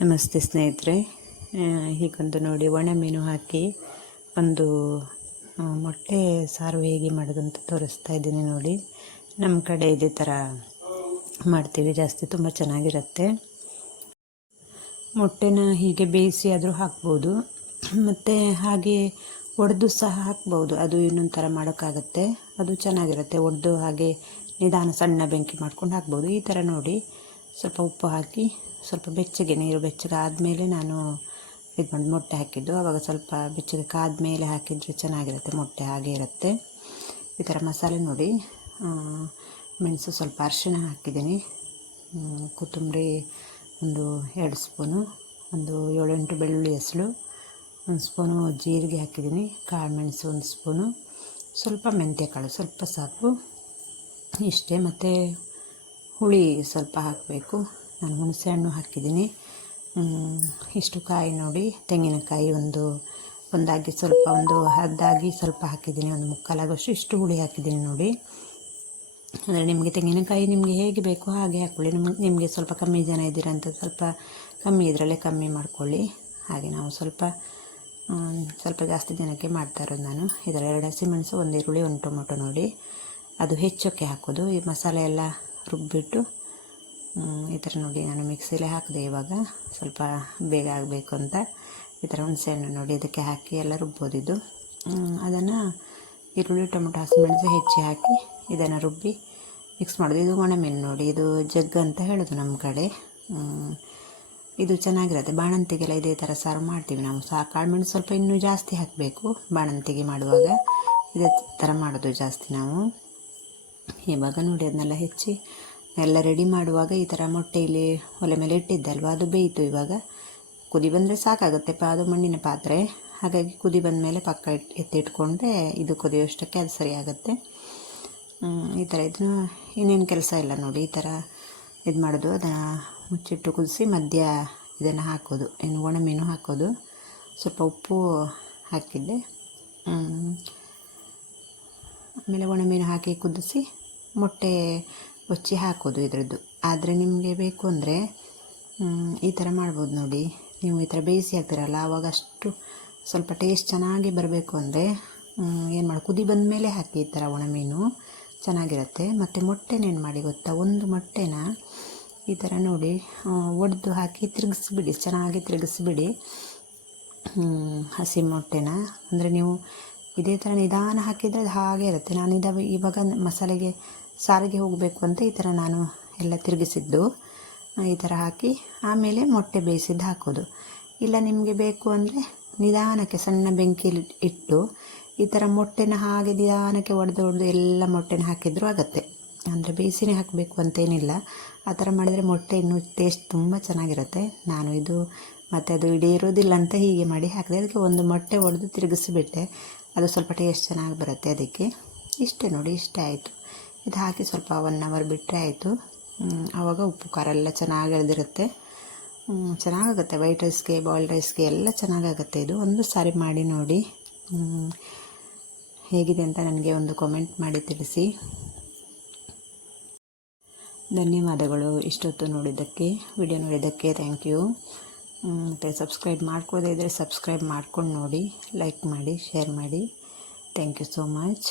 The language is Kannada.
ನಮಸ್ತೆ ಸ್ನೇಹಿತರೆ. ಹೀಗೊಂದು ನೋಡಿ ಒಣ ಮೀನು ಹಾಕಿ ಒಂದು ಮೊಟ್ಟೆ ಸಾರು ಹೇಗೆ ಮಾಡೋದಂತ ತೋರಿಸ್ತಾ ಇದ್ದೀನಿ ನೋಡಿ. ನಮ್ಮ ಕಡೆ ಇದೇ ಥರ ಮಾಡ್ತೀವಿ, ಜಾಸ್ತಿ ತುಂಬ ಚೆನ್ನಾಗಿರುತ್ತೆ. ಮೊಟ್ಟೆನ ಹೀಗೆ ಬೇಯಿಸಿ ಆದರೂ ಹಾಕ್ಬೋದು. ಮತ್ತು ಹಾಗೆ ಒಡೆದು ಸಹ ಹಾಕ್ಬೋದು. ಅದು ಇನ್ನೊಂದು ಥರ ಮಾಡೋಕ್ಕಾಗತ್ತೆ. ಅದು ಚೆನ್ನಾಗಿರುತ್ತೆ. ಒಡೆದು ಹಾಗೆ ನಿಧಾನ ಸಣ್ಣ ಬೆಂಕಿ ಮಾಡ್ಕೊಂಡು ಹಾಕ್ಬೋದು. ಈ ಥರ ನೋಡಿ. ಸ್ವಲ್ಪ ಉಪ್ಪು ಹಾಕಿ ಸ್ವಲ್ಪ ಬೆಚ್ಚಗೆ, ನೀರು ಬೆಚ್ಚಗೆ ಆದಮೇಲೆ ನಾನು ಇದು ಮಾಡಿ ಮೊಟ್ಟೆ ಹಾಕಿದ್ದು. ಆವಾಗ ಸ್ವಲ್ಪ ಬೆಚ್ಚಗೆ ಕಾದ್ಮೇಲೆ ಹಾಕಿದರೆ ಚೆನ್ನಾಗಿರುತ್ತೆ, ಮೊಟ್ಟೆ ಹಾಗೆ ಇರುತ್ತೆ. ಈ ಥರ ಮಸಾಲೆ ನೋಡಿ. ಮೆಣಸು ಸ್ವಲ್ಪ ಅರಿಶಿಣ ಹಾಕಿದ್ದೀನಿ. ಕೊತ್ತಂಬರಿ ಒಂದು ಎರಡು ಸ್ಪೂನು, ಒಂದು ಏಳೆಂಟು ಬೆಳ್ಳುಳ್ಳಿ ಹೆಸಳು, ಒಂದು ಸ್ಪೂನು ಜೀರಿಗೆ ಹಾಕಿದ್ದೀನಿ, ಕಾಳು ಮೆಣಸು ಒಂದು ಸ್ಪೂನು, ಸ್ವಲ್ಪ ಮೆಂತ್ಯ ಕಾಳು ಸ್ವಲ್ಪ ಸಾಕು. ಇಷ್ಟೇ. ಮತ್ತು ಹುಳಿ ಸ್ವಲ್ಪ ಹಾಕಬೇಕು. ನಾನು ಹುಣಸೆ ಹಣ್ಣು ಹಾಕಿದ್ದೀನಿ. ಇಷ್ಟು ಕಾಯಿ ನೋಡಿ. ತೆಂಗಿನಕಾಯಿ ಒಂದು, ಒಂದಾಗಿ ಸ್ವಲ್ಪ, ಒಂದು ಅರ್ಧಾಗಿ ಸ್ವಲ್ಪ ಹಾಕಿದ್ದೀನಿ. ಒಂದು ಮುಕ್ಕಾಲಾಗೋಷ್ಟು ಇಷ್ಟು ಹುಳಿ ಹಾಕಿದ್ದೀನಿ ನೋಡಿ. ಅಂದರೆ ನಿಮಗೆ ತೆಂಗಿನಕಾಯಿ ನಿಮಗೆ ಹೇಗೆ ಬೇಕೋ ಹಾಗೆ ಹಾಕ್ಕೊಳ್ಳಿ ನಿಮ್ಗೆ ನಿಮಗೆ ಸ್ವಲ್ಪ ಕಮ್ಮಿ ಜನ ಇದ್ದೀರಾ ಅಂತ ಸ್ವಲ್ಪ ಕಮ್ಮಿ ಇದರಲ್ಲೇ ಕಮ್ಮಿ ಮಾಡ್ಕೊಳ್ಳಿ. ಹಾಗೆ ನಾವು ಸ್ವಲ್ಪ ಸ್ವಲ್ಪ ಜಾಸ್ತಿ ಜನಕ್ಕೆ ಮಾಡ್ತಾ ಇರೋದು ನಾನು. ಇದರ ಎರಡು ಹಸಿಮೆಣಸು ಒಂದು ಈರುಳ್ಳಿ ಒಂದು ಟೊಮೊಟೊ ನೋಡಿ. ಅದು ಹೆಚ್ಚೋಕ್ಕೆ ಹಾಕೋದು. ಈ ಮಸಾಲೆ ಎಲ್ಲ ರುಬ್ಬಿಟ್ಟು ಈ ಥರ ನೋಡಿ ನಾನು ಮಿಕ್ಸಿಲೇ ಹಾಕಿದೆ ಇವಾಗ. ಸ್ವಲ್ಪ ಬೇಗ ಆಗಬೇಕು ಅಂತ ಈ ಥರ ಹುಣಸೆಹಣ್ಣು ನೋಡಿ ಇದಕ್ಕೆ ಹಾಕಿ ಎಲ್ಲ ರುಬ್ಬೋದಿದ್ದು ಅದನ್ನು ಈರುಳ್ಳಿ, ಟೊಮೊಟೊ, ಹಸಿಮೆಣಸು ಹೆಚ್ಚಿ ಹಾಕಿ ಇದನ್ನು ರುಬ್ಬಿ ಮಿಕ್ಸ್ ಮಾಡೋದು. ಇದು ಒಣಮೀನು ನೋಡಿ, ಇದು ಜಗ್ ಅಂತ ಹೇಳೋದು ನಮ್ಮ ಕಡೆ. ಇದು ಚೆನ್ನಾಗಿರುತ್ತೆ. ಬಾಣಂತಿಗೆಲ್ಲ ಇದೇ ಥರ ಸಾರು ಮಾಡ್ತೀವಿ ನಾವು. ಸಾ, ಕಾಳುಮೆಣಸು ಸ್ವಲ್ಪ ಇನ್ನೂ ಜಾಸ್ತಿ ಹಾಕಬೇಕು ಬಾಣಂತಿಗೆ ಮಾಡುವಾಗ. ಇದೇ ಥರ ಮಾಡೋದು ಜಾಸ್ತಿ ನಾವು. ಇವಾಗ ನೋಡಿ ಅದನ್ನೆಲ್ಲ ಹೆಚ್ಚಿ ಎಲ್ಲ ರೆಡಿ ಮಾಡುವಾಗ ಈ ಥರ ಮೊಟ್ಟೆ ಇಲ್ಲಿ ಒಲೆ ಮೇಲೆ ಇಟ್ಟಿದ್ದೆ ಅಲ್ವಾ ಅದು ಬೇಯಿತು ಇವಾಗ. ಕುದಿ ಬಂದರೆ ಸಾಕಾಗುತ್ತೆ ಪಾ, ಅದು ಮಣ್ಣಿನ ಪಾತ್ರೆ. ಹಾಗಾಗಿ ಕುದಿ ಬಂದ ಮೇಲೆ ಪಕ್ಕ ಇಟ್ ಎತ್ತಿಟ್ಕೊಂಡ್ರೆ ಇದು ಕುದಿಯೋಷ್ಟಕ್ಕೆ ಅದು ಸರಿ ಆಗುತ್ತೆ ಈ ಥರ ಇದನ್ನು ಇನ್ನೇನು ಕೆಲಸ ಇಲ್ಲ ನೋಡಿ. ಈ ಥರ ಇದು ಮಾಡೋದು. ಅದನ್ನು ಮುಚ್ಚಿಟ್ಟು ಕುದಿಸಿ ಮಧ್ಯ ಇದನ್ನು ಹಾಕೋದು. ಏನು ಒಣಮೀನು ಹಾಕೋದು. ಸ್ವಲ್ಪ ಉಪ್ಪು ಹಾಕಿದ್ದೆ. ಹ್ಮ್. ಒಣ ಮೀನು ಹಾಕಿ ಕುದಿಸಿ ಮೊಟ್ಟೆ ಹೊಚ್ಚಿ ಹಾಕೋದು ಇದರದ್ದು. ಆದರೆ ನಿಮಗೆ ಬೇಕು ಅಂದರೆ ಈ ಥರ ಮಾಡ್ಬೋದು ನೋಡಿ. ನೀವು ಈ ಥರ ಬೇಯಿಸಿ ಹಾಕ್ತೀರಲ್ಲ ಆವಾಗ ಅಷ್ಟು ಸ್ವಲ್ಪ ಟೇಸ್ಟ್ ಚೆನ್ನಾಗಿ ಬರಬೇಕು ಅಂದರೆ ಏನು ಮಾಡಿ, ಕುದಿ ಬಂದ ಮೇಲೆ ಹಾಕಿ ಈ ಥರ ಒಣಮೀನು ಚೆನ್ನಾಗಿರುತ್ತೆ. ಮತ್ತು ಮೊಟ್ಟೆನೇನು ಮಾಡಿ ಗೊತ್ತಾ? ಒಂದು ಮೊಟ್ಟೆನ ಈ ಥರ ನೋಡಿ ಒಡೆದು ಹಾಕಿ ತಿರುಗಿಸ್ಬಿಡಿ, ಚೆನ್ನಾಗಿ ತಿರುಗಿಸ್ಬಿಡಿ. ಹಸಿ ಮೊಟ್ಟೆನ. ಅಂದರೆ ನೀವು ಇದೇ ಥರ ನಿಧಾನ ಹಾಕಿದರೆ ಅದು ಹಾಗೆ ಇರುತ್ತೆ. ನಾನು ಇದ ಇವಾಗ ಮಸಾಲೆಗೆ, ಸಾರಿಗೆ ಹೋಗಬೇಕು ಅಂತ ಈ ಥರ ನಾನು ಎಲ್ಲ ತಿರುಗಿಸಿದ್ದು. ಈ ಥರ ಹಾಕಿ ಆಮೇಲೆ ಮೊಟ್ಟೆ ಬೇಯಿಸಿದ್ದು ಹಾಕೋದು. ಇಲ್ಲ ನಿಮಗೆ ಬೇಕು ಅಂದರೆ ನಿಧಾನಕ್ಕೆ ಸಣ್ಣ ಬೆಂಕಿಲಿ ಇಟ್ಟು ಈ ಥರ ಮೊಟ್ಟೆನ ಹಾಗೆ ನಿಧಾನಕ್ಕೆ ಒಡೆದು ಒಡೆದು ಎಲ್ಲ ಮೊಟ್ಟೆನ ಹಾಕಿದರೂ ಆಗುತ್ತೆ. ಅಂದರೆ ಬೇಯಿಸಿನೇ ಹಾಕಬೇಕು ಅಂತೇನಿಲ್ಲ ಆ ಥರ ಮಾಡಿದರೆ ಮೊಟ್ಟೆ ಇನ್ನೂ ಟೇಸ್ಟ್ ತುಂಬ ಚೆನ್ನಾಗಿರುತ್ತೆ. ನಾನು ಇದು ಮತ್ತು ಅದು ಇಡೀ ಇರೋದಿಲ್ಲ ಅಂತ ಹೀಗೆ ಮಾಡಿ ಹಾಕಿದೆ. ಅದಕ್ಕೆ ಒಂದು ಮೊಟ್ಟೆ ಒಡೆದು ತಿರುಗಿಸಿಬಿಟ್ಟೆ. ಅದು ಸ್ವಲ್ಪ ಟೇಸ್ಟ್ ಚೆನ್ನಾಗಿ ಬರುತ್ತೆ ಅದಕ್ಕೆ. ಇಷ್ಟೇ ನೋಡಿ, ಇಷ್ಟೇ ಆಯಿತು. ಇದು ಹಾಕಿ ಸ್ವಲ್ಪ ಒನ್ ಅವರ್ ಬಿಟ್ಟರೆ ಆಯಿತು. ಆವಾಗ ಉಪ್ಪು, ಖಾರ ಎಲ್ಲ ಚೆನ್ನಾಗಿ ಎಳೆದಿರುತ್ತೆ. ಚೆನ್ನಾಗಾಗುತ್ತೆ. ವೈಟ್ ರೈಸ್ಗೆ ಬಾಯ್ಲ್ಡ್ ರೈಸ್ಗೆ ಎಲ್ಲ ಚೆನ್ನಾಗಾಗುತ್ತೆ ಇದು. ಒಂದು ಸಾರಿ ಮಾಡಿ ನೋಡಿ. ಹೇಗಿದೆ ಅಂತ ನನಗೆ ಒಂದು ಕಮೆಂಟ್ ಮಾಡಿ ತಿಳಿಸಿ. ಧನ್ಯವಾದಗಳು. ಇಷ್ಟೊತ್ತು ನೋಡಿದ್ದಕ್ಕೆ ವಿಡಿಯೋ ನೋಡಿದ್ದಕ್ಕೆ ಥ್ಯಾಂಕ್ ಯು ಮತ್ತು ಸಬ್ಸ್ಕ್ರೈಬ್ ಮಾಡ್ಕೋದೇ ಇದ್ದರೆ ಸಬ್ಸ್ಕ್ರೈಬ್ ಮಾಡ್ಕೊಂಡು ನೋಡಿ ಲೈಕ್ ಮಾಡಿ ಶೇರ್ ಮಾಡಿ. Thank you so much